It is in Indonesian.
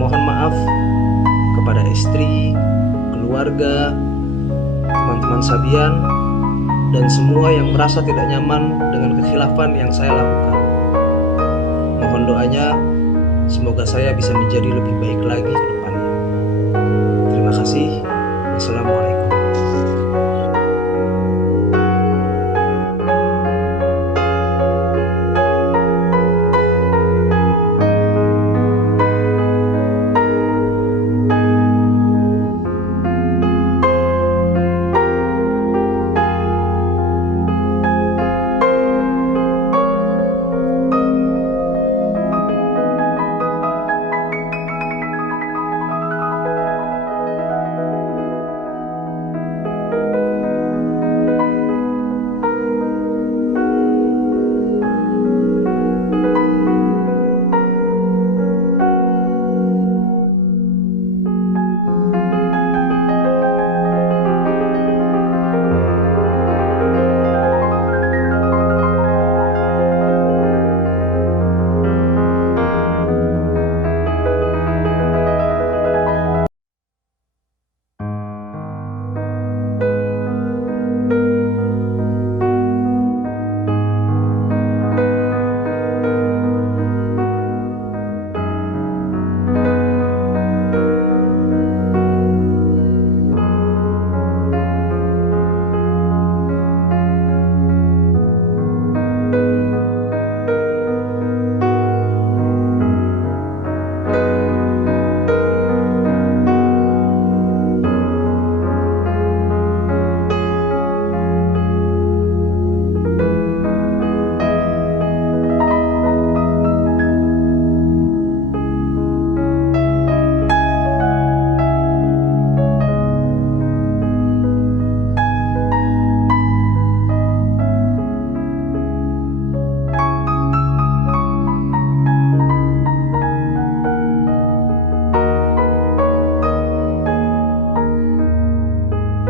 memohon maaf kepada istri, keluarga, teman-teman Sabian, dan semua yang merasa tidak nyaman dengan kekhilafan yang saya lakukan. Mohon doanya, semoga saya bisa menjadi lebih baik lagi ke depannya. Terima kasih. Wassalamualaikum.